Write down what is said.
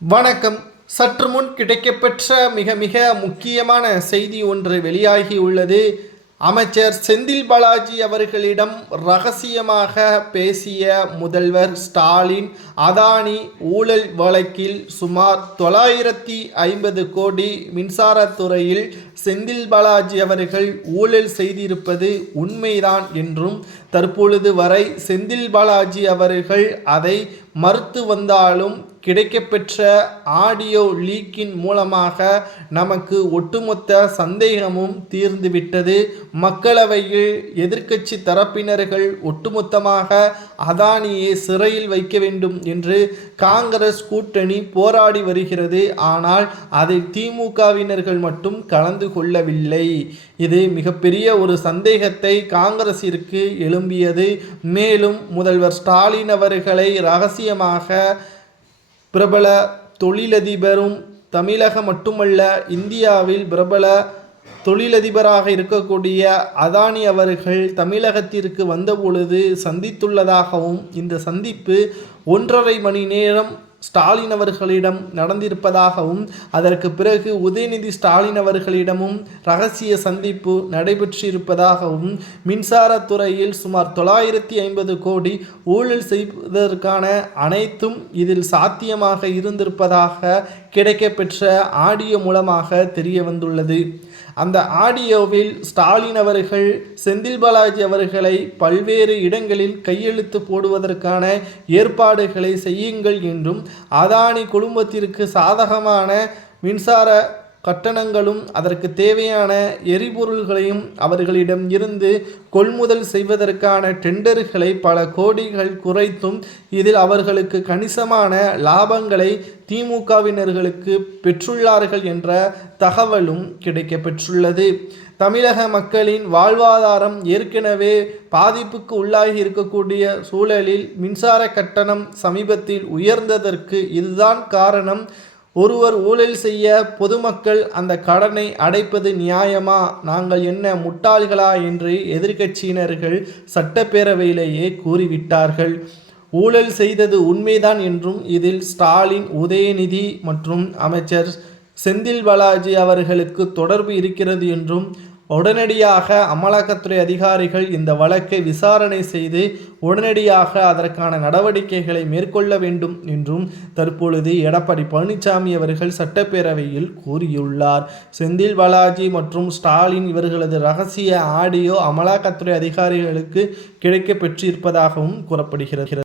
வணக்கம். சற்று முன் கிடைக்கப்பெற்ற மிக மிக முக்கியமான செய்தி ஒன்று வெளியாகியுள்ளது. அமைச்சர் செந்தில் பாலாஜி அவர்களிடம் ரகசியமாக பேசிய முதல்வர் ஸ்டாலின் அதானி ஊழல் வழக்கில் சுமார் 950 கோடி மின்சாரத்துறையில் செந்தில் பாலாஜி அவர்கள் ஊழல் செய்திருப்பது உண்மைதான் என்றும், தற்பொழுது வரை செந்தில் பாலாஜி அவர்கள் அதை மறுத்து வந்தாலும் கிடைக்கப்பெற்ற ஆடியோ லீக்கின் மூலமாக நமக்கு ஒட்டுமொத்த சந்தேகமும் தீர்ந்துவிட்டது. மக்களவையில் எதிர்க்கட்சி தரப்பினர்கள் ஒட்டுமொத்தமாக அதானியை சிறையில் வைக்க வேண்டும் என்று காங்கிரஸ் கூட்டணி போராடி வருகிறது. ஆனால் அதில் திமுகவினர்கள் மட்டும் கலந்து கொள்ளவில்லை. இது மிகப்பெரிய ஒரு சந்தேகத்தை காங்கிரசிற்கு எழும்பியது. மேலும் முதல்வர் ஸ்டாலின் அவர்களை ரகசியமாக பிரபல தொழிலதிபரும், தமிழகம் மட்டுமல்ல இந்தியாவில் பிரபல தொழிலதிபராக இருக்கக்கூடிய அதானி அவர்கள் தமிழகத்திற்கு வந்தபொழுது சந்தித்துள்ளதாகவும், இந்த சந்திப்பு 1.5 மணி நேரம் ஸ்டாலின் அவர்களிடம் நடந்திருப்பதாகவும், அதற்கு பிறகு உதயநிதி ஸ்டாலின் அவர்களிடமும் ரகசிய சந்திப்பு நடைபெற்றிருப்பதாகவும், மின்சாரத்துறையில் சுமார் 950 கோடி ஊழல் செய்வதற்கான அனைத்தும் இதில் சாத்தியமாக இருந்திருப்பதாக கிடைக்கப்பெற்ற ஆடியோ மூலமாக தெரிய வந்துள்ளது. அந்த ஆடியோவில் ஸ்டாலின் அவர்கள் செந்தில் பாலாஜி அவர்களை பல்வேறு இடங்களில் கையெழுத்து போடுவதற்கான ஏற்பாடுகளை செய்யுங்கள் என்றும், அதானி குடும்பத்திற்கு சாதகமான மின்சார கட்டணங்களும் அதற்கு தேவையான எரிபொருள்களையும் அவர்களிடம் இருந்து கொள்முதல் செய்வதற்கான டெண்டர்களை பல கோடிகள் குறைத்தும், இதில் அவர்களுக்கு கணிசமான லாபங்களை திமுகவினர்களுக்கு பெற்றுள்ளார்கள் என்ற தகவலும் கிடைக்கப்பெற்றுள்ளது. தமிழக மக்களின் வாழ்வாதாரம் ஏற்கனவே பாதிப்புக்கு உள்ளாகி இருக்கக்கூடிய சூழலில் மின்சார கட்டணம் சமீபத்தில் உயர்ந்ததற்கு இதுதான் காரணம். ஒருவர் ஊழல் செய்ய பொதுமக்கள் அந்த கடனை அடைப்பது நியாயமா? நாங்கள் என்ன முட்டாள்களா என்று எதிர்க்கட்சியினர்கள் சட்டப்பேரவையிலேயே கூறிவிட்டார்கள். ஊழல் செய்தது உண்மைதான் என்றும், இதில் ஸ்டாலின், உதயநிதி மற்றும் அமைச்சர் செந்தில் பாலாஜி அவர்களுக்கு தொடர்பு இருக்கிறது என்றும், உடனடியாக அமலாக்கத்துறை அதிகாரிகள் இந்த வழக்கை விசாரணை செய்து உடனடியாக அதற்கான நடவடிக்கைகளை மேற்கொள்ள வேண்டும் என்றும் தற்பொழுது எடப்பாடி பழனிசாமி அவர்கள் சட்டப்பேரவையில் கூறியுள்ளார். செந்தில் பாலாஜி மற்றும் ஸ்டாலின் இவர்களது ரகசிய ஆடியோ அமலாக்கத்துறை அதிகாரிகளுக்கு கிடைக்கப்பெற்றிருப்பதாகவும் கூறப்படுகிறது.